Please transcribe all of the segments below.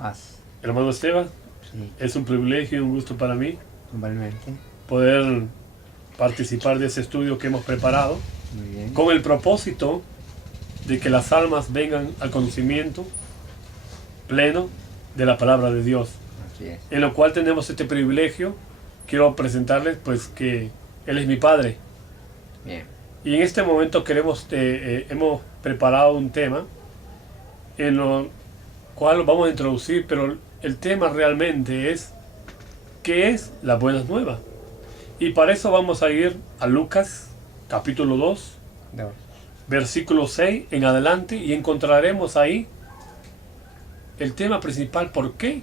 Paz. Hermano Esteban, Sí, es un privilegio y un gusto para mí igualmente. poder participar de ese estudio que hemos preparado Muy bien. con el propósito de que las almas vengan al conocimiento pleno de la palabra de Dios, Así es. en lo cual tenemos este privilegio. Quiero presentarles pues que Él es mi Padre, Bien. y en este momento hemos preparado un tema en lo cual lo vamos a introducir, pero el tema realmente es ¿qué es la buena nueva? Y para eso vamos a ir a Lucas capítulo 2, Dos. versículo 6 en adelante, y encontraremos ahí el tema principal: ¿por qué?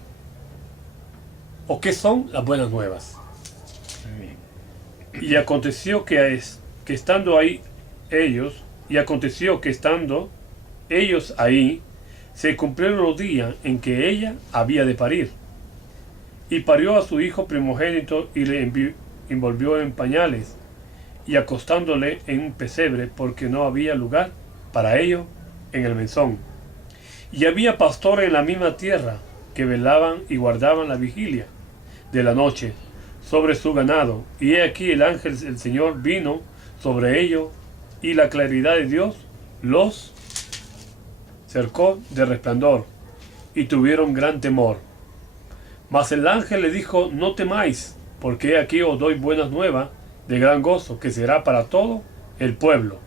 ¿O qué son las buenas nuevas? Muy bien. Y aconteció que estando ahí ellos, ahí, se cumplieron los días en que ella había de parir. Y parió a su hijo primogénito y le envolvió en pañales, y acostándole en un pesebre, porque no había lugar para ello en el mesón. Y había pastores en la misma tierra que velaban y guardaban la vigilia de la noche sobre su ganado. Y he aquí el ángel del Señor vino sobre ellos, y la claridad de Dios los cercó de resplandor, y tuvieron gran temor. Mas el ángel le dijo: no temáis, porque he aquí os doy buenas nuevas de gran gozo, que será para todo el pueblo.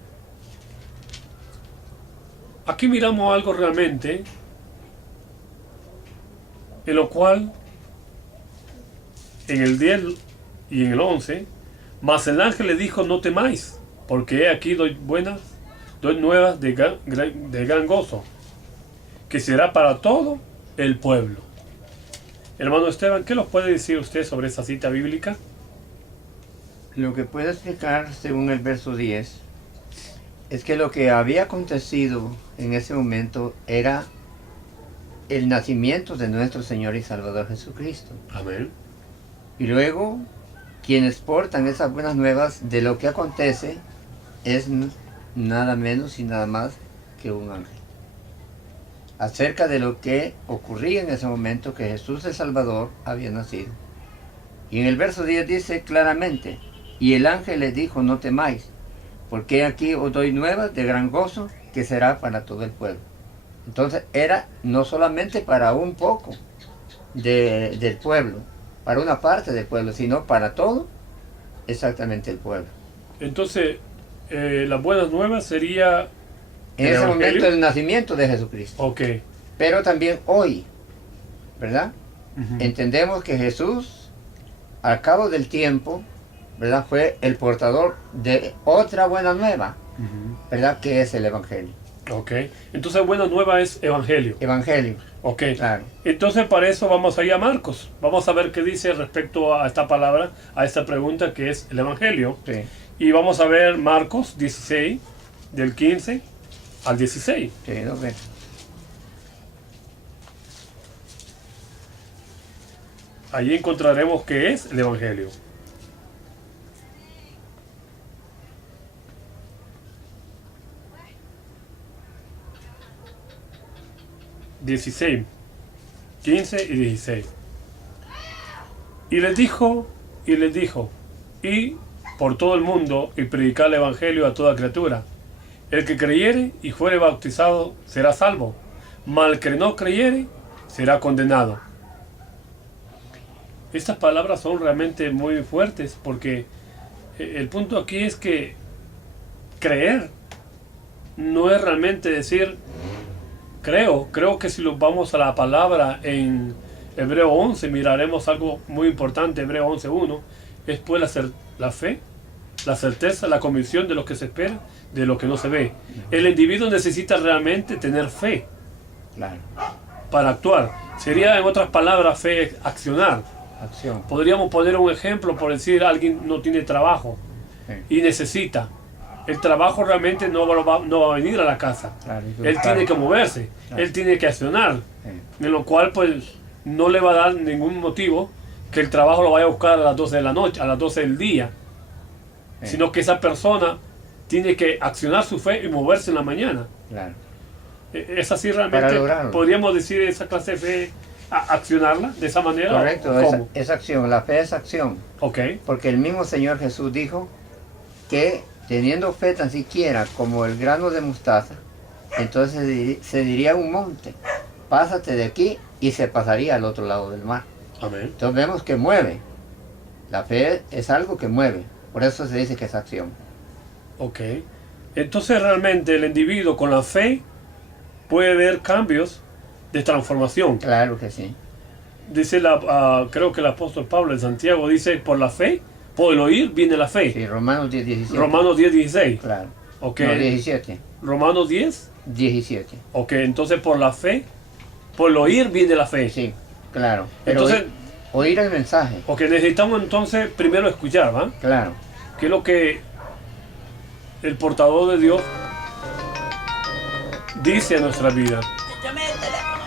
Aquí miramos algo realmente en lo cual en el 10 y en el 11, mas el ángel le dijo: no temáis, porque he aquí doy nuevas de gran gozo, que será para todo el pueblo. Hermano Esteban, ¿qué nos puede decir usted sobre esa cita bíblica? Lo que puedo explicar según el verso 10 es que lo que había acontecido en ese momento era el nacimiento de nuestro Señor y Salvador Jesucristo. Amén. Y luego, quienes portan esas buenas nuevas de lo que acontece es nada menos y nada más que un ángel. Acerca de lo que ocurría en ese momento, que Jesús el Salvador había nacido. Y en el verso 10 dice claramente: y el ángel les dijo: no temáis, porque aquí os doy nuevas de gran gozo, que será para todo el pueblo. Entonces era no solamente para un poco del pueblo, para una parte del pueblo, sino para todo exactamente el pueblo. Entonces, las buenas nuevas sería En el ese Evangelio. momento del nacimiento de Jesucristo. Ok. Pero también hoy, ¿verdad? Ujú. Entendemos que Jesús, al cabo del tiempo, ¿verdad?, fue el portador de otra buena nueva, Ujú. ¿verdad?, que es el Evangelio. Ok. Entonces, buena nueva es Evangelio. Evangelio, Ok. claro. Entonces, para eso vamos a ir a Marcos. Vamos a ver qué dice respecto a esta palabra, a esta pregunta que es el Evangelio. Sí, Y vamos a ver Marcos 16, del 15 al 16. sí, lo ves. Allí encontraremos qué es el Evangelio. (16, 15 y 16). Y les dijo, y por todo el mundo, y predicar el Evangelio a toda criatura. El que creyere y fuere bautizado será salvo, mas el que no creyere será condenado. Estas palabras son realmente muy fuertes, porque el punto aquí es que creer no es realmente decir creo que si lo vamos a la palabra en Hebreo 11, miraremos algo muy importante. Hebreo 11:1 es pues la fe, la certeza, la convicción de lo que se espera, de lo que no se ve. El individuo necesita realmente tener fe Claro, para actuar. Sería, en otras palabras, fe, accionar. acción. Podríamos poner un ejemplo, por decir, alguien no tiene trabajo Sí, y necesita. El trabajo realmente no va a venir a la casa. claro, y Él buscar. tiene que moverse, Claro. él tiene que accionar, Sí, en lo cual pues no le va a dar ningún motivo que el trabajo lo vaya a buscar a las 12 de la noche, a las 12 del día, sí, sino que esa persona tiene que accionar su fe y moverse en la mañana. claro. Es así Para realmente, lograrlo. podríamos decir, esa clase de fe accionarla de esa manera? Correcto, ¿Cómo? es acción, la fe es acción. Ok, Porque el mismo Señor Jesús dijo que teniendo fe tan siquiera como el grano de mostaza, entonces se diría a un monte, pásate de aquí y se pasaría al otro lado del mar. amén. Entonces vemos que mueve. La fe es algo que mueve, por eso se dice que es acción. Ok. Entonces realmente el individuo con la fe puede ver cambios de transformación. Claro que sí. Dice, creo que el apóstol Pablo en Santiago dice, por la fe, por el oír viene la fe. Sí, Romanos 10, 17. Romanos 10, 16. Claro. Ok. No, 17. Romanos 10. 17. Ok, entonces por la fe, por el oír viene la fe. Sí, claro. Pero Entonces, oír el mensaje. ok, necesitamos entonces primero escuchar, ¿va? Claro. ¿Qué es lo que el portador de Dios dice a nuestra vida? Llame el teléfono.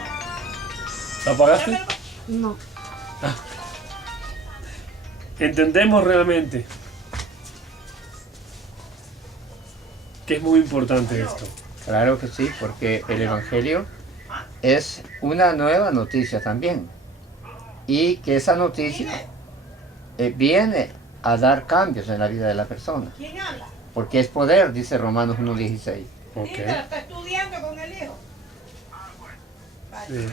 ¿La apagaste? No. Entendemos realmente que es muy importante esto. Claro que sí, porque el Evangelio es una nueva noticia también. Y que esa noticia viene a dar cambios en la vida de la persona. ¿Quién habla? Porque es poder, dice Romanos 1.16. Ok. Está estudiando con el hijo. Sí.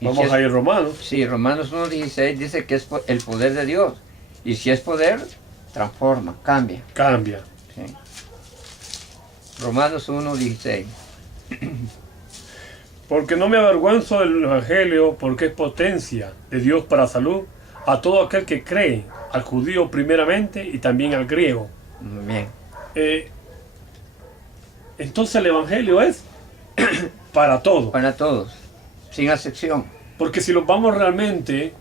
Y Vamos si a es- ir Romanos. Sí, Romanos 1.16 dice que es el poder de Dios. Y si es poder, transforma, cambia. Cambia. ¿Sí? Romanos 1.16. Porque no me avergüenzo del Evangelio, porque es potencia de Dios para salud a todo aquel que cree, al judío primeramente y también al griego. Muy bien. Entonces el Evangelio es para todo. Para todos, sin excepción. Porque si lo vamos realmente,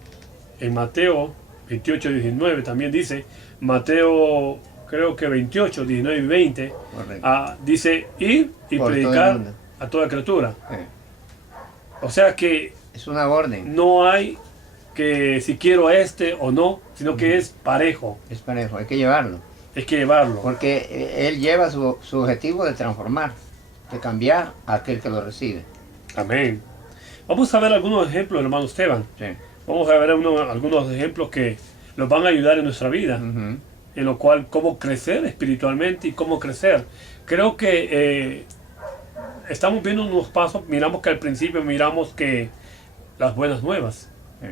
en Mateo 28, 19 también dice, Mateo creo que 28, 19 y 20, Correcto. dice ir y Por todo el predicar mundo. a toda criatura. Eh, O sea que Es una orden, no hay que si quiero a este o no, sino que es parejo, es parejo, hay que llevarlo. es que llevarlo. Porque él lleva su objetivo de transformar, de cambiar a aquel que lo recibe. Amén. Vamos a ver algunos ejemplos, hermano Esteban. Sí. Vamos a ver algunos ejemplos que nos van a ayudar en nuestra vida, Ujú. en lo cual cómo crecer espiritualmente y cómo crecer. Creo que estamos viendo unos pasos, miramos que al principio miramos que las buenas nuevas. Sí.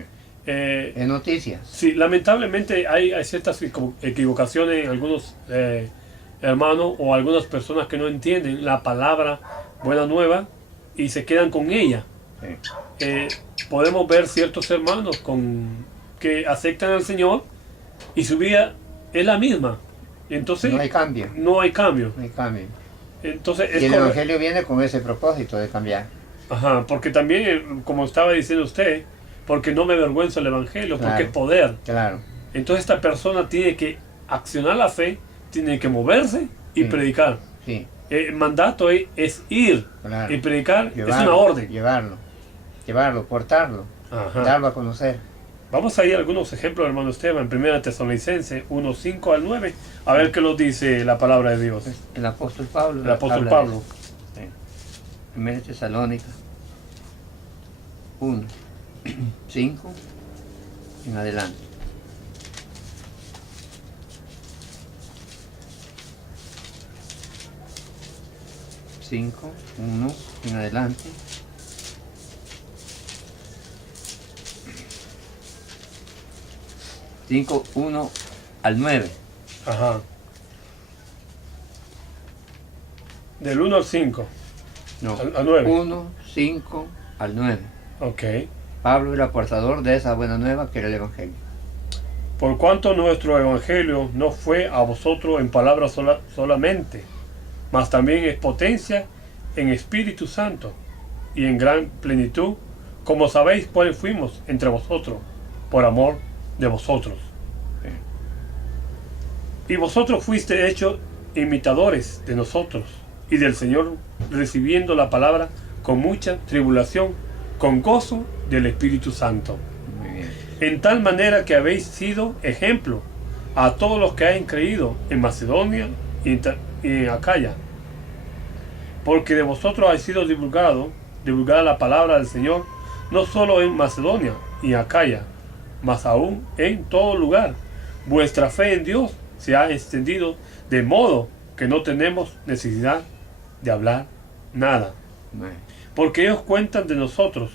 Eh, Es noticias. Sí, lamentablemente hay ciertas equivocaciones en algunos hermanos o algunas personas que no entienden la palabra buena nueva y se quedan con ella. Sí. Podemos ver ciertos hermanos que aceptan al Señor y su vida es la misma. Entonces No hay cambio, no hay cambio. no hay cambio. Entonces Y es el correcto. Evangelio viene con ese propósito de cambiar. Ajá, porque también, como estaba diciendo usted, porque no me avergüenzo del Evangelio, porque Claro. es poder. Claro, Entonces esta persona tiene que accionar la fe, tiene que moverse y Sí. predicar. sí, El mandato es ir claro. y predicar, es Llevarlo, una orden. llevarlo, portarlo, Ajá. darlo a conocer. Vamos a ir a algunos ejemplos, hermano Esteban, 1 Tesalonicenses 1, 5 al 9, a ver qué nos dice la palabra de Dios. El apóstol Pablo. El apóstol habla de Pablo. eso. Sí. Primera Tesalónica 1, 5 en adelante. Cinco, 1 en adelante. Cinco, 1 al 9. Ajá. Del 1 al 5. No, Al 9. 1, 5 al 9. Ok. Pablo era portador de esa buena nueva que era el Evangelio. Por cuanto nuestro evangelio no fue a vosotros en palabras solamente, mas también es potencia en Espíritu Santo y en gran plenitud, como sabéis cuáles fuimos entre vosotros, por amor de vosotros. Y vosotros fuiste hechos imitadores de nosotros y del Señor, recibiendo la palabra con mucha tribulación, con gozo del Espíritu Santo. Muy bien. En tal manera que habéis sido ejemplo a todos los que han creído en Macedonia y en Acaya. Porque de vosotros ha sido divulgada la palabra del Señor, no solo en Macedonia y Acaya, mas aún en todo lugar. Vuestra fe en Dios se ha extendido de modo que no tenemos necesidad de hablar nada. Bueno, Porque ellos cuentan de nosotros,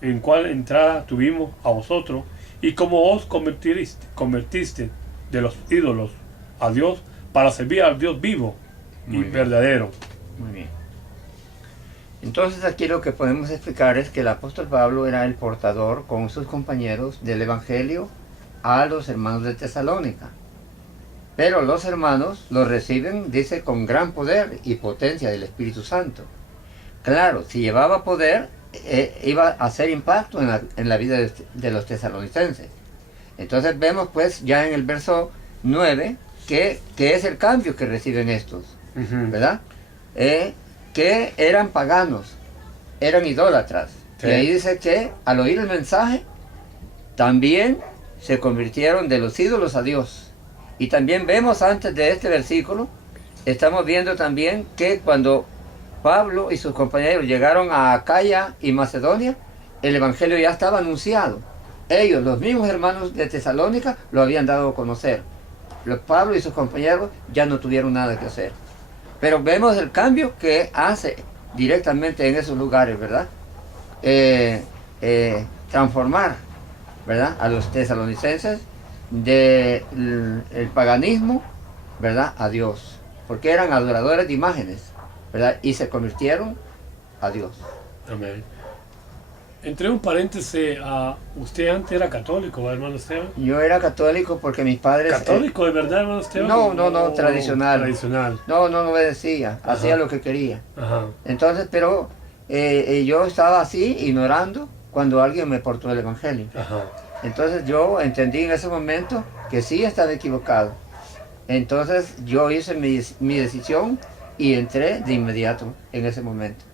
en cuál entrada tuvimos a vosotros, y cómo os convertiste de los ídolos a Dios para servir al Dios vivo y Muy bien. verdadero. muy bien. Entonces aquí lo que podemos explicar es que el apóstol Pablo era el portador con sus compañeros del Evangelio a los hermanos de Tesalónica. Pero los hermanos lo reciben, dice, con gran poder y potencia del Espíritu Santo. Claro, si llevaba poder, iba a hacer impacto en la vida de los tesalonicenses. Entonces vemos pues ya en el verso 9 que es el cambio que reciben estos, ¿verdad? Que eran paganos, eran idólatras. Sí. Y ahí dice que al oír el mensaje, también se convirtieron de los ídolos a Dios. Y también vemos antes de este versículo, estamos viendo también que cuando Pablo y sus compañeros llegaron a Acaya y Macedonia, el Evangelio ya estaba anunciado. Ellos, los mismos hermanos de Tesalónica, lo habían dado a conocer. Pablo y sus compañeros ya no tuvieron nada que hacer. Pero vemos el cambio que hace directamente en esos lugares, ¿verdad? Transformar, ¿verdad?, a los tesalonicenses del paganismo, ¿verdad?, a Dios. Porque eran adoradores de imágenes, ¿verdad? Y se convirtieron a Dios. Amén. Entre un paréntesis, usted antes era católico, ¿verdad, hermano Esteban? Yo era católico porque mis padres... ¿Católico de verdad, hermano Esteban? No, tradicional. Tradicional. No obedecía, Ajá. hacía lo que quería. Ajá. Entonces, pero yo estaba así, ignorando, cuando alguien me portó el Evangelio. Ajá. Entonces yo entendí en ese momento que sí estaba equivocado. Entonces yo hice mi decisión y entré de inmediato en ese momento.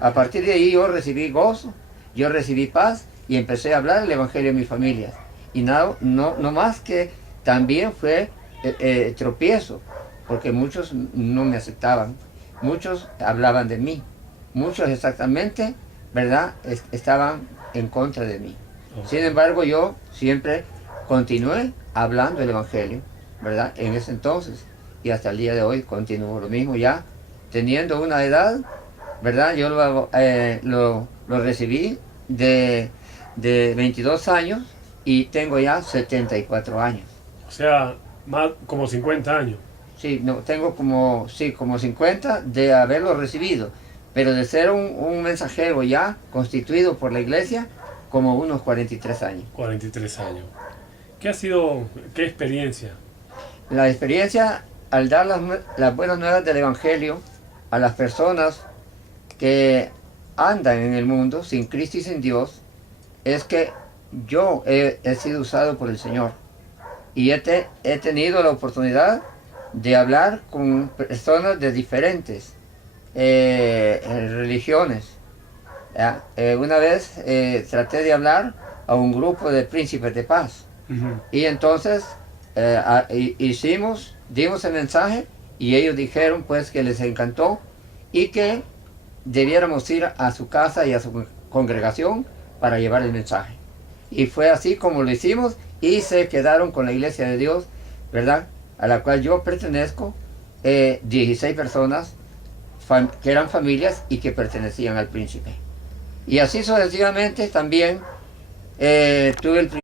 A partir de ahí yo recibí gozo, yo recibí paz y empecé a hablar el Evangelio a mi familia. Y no más que también fue tropiezo, porque muchos no me aceptaban, muchos hablaban de mí, muchos exactamente, ¿verdad?, estaban en contra de mí. Sin embargo, yo siempre continué hablando el Evangelio, ¿verdad?, en ese entonces, y hasta el día de hoy continúo lo mismo, ya teniendo una edad, ¿verdad? Yo lo recibí de 22 años y tengo ya 74 años. O sea, más como 50 años. Sí, no, tengo como 50 de haberlo recibido, pero de ser un mensajero ya constituido por la iglesia, como unos 43 años. 43 años. ¿Qué experiencia? La experiencia al dar las buenas nuevas del Evangelio a las personas que andan en el mundo sin Cristo y sin Dios, es que yo he sido usado por el Señor y he tenido la oportunidad de hablar con personas de diferentes religiones. Una vez traté de hablar a un grupo de príncipes de paz. Y entonces dimos el mensaje y ellos dijeron pues que les encantó y que debiéramos ir a su casa y a su congregación para llevar el mensaje. Y fue así como lo hicimos y se quedaron con la Iglesia de Dios, ¿verdad?, a la cual yo pertenezco, 16 personas que eran familias y que pertenecían al príncipe. Y así sucesivamente también tuve el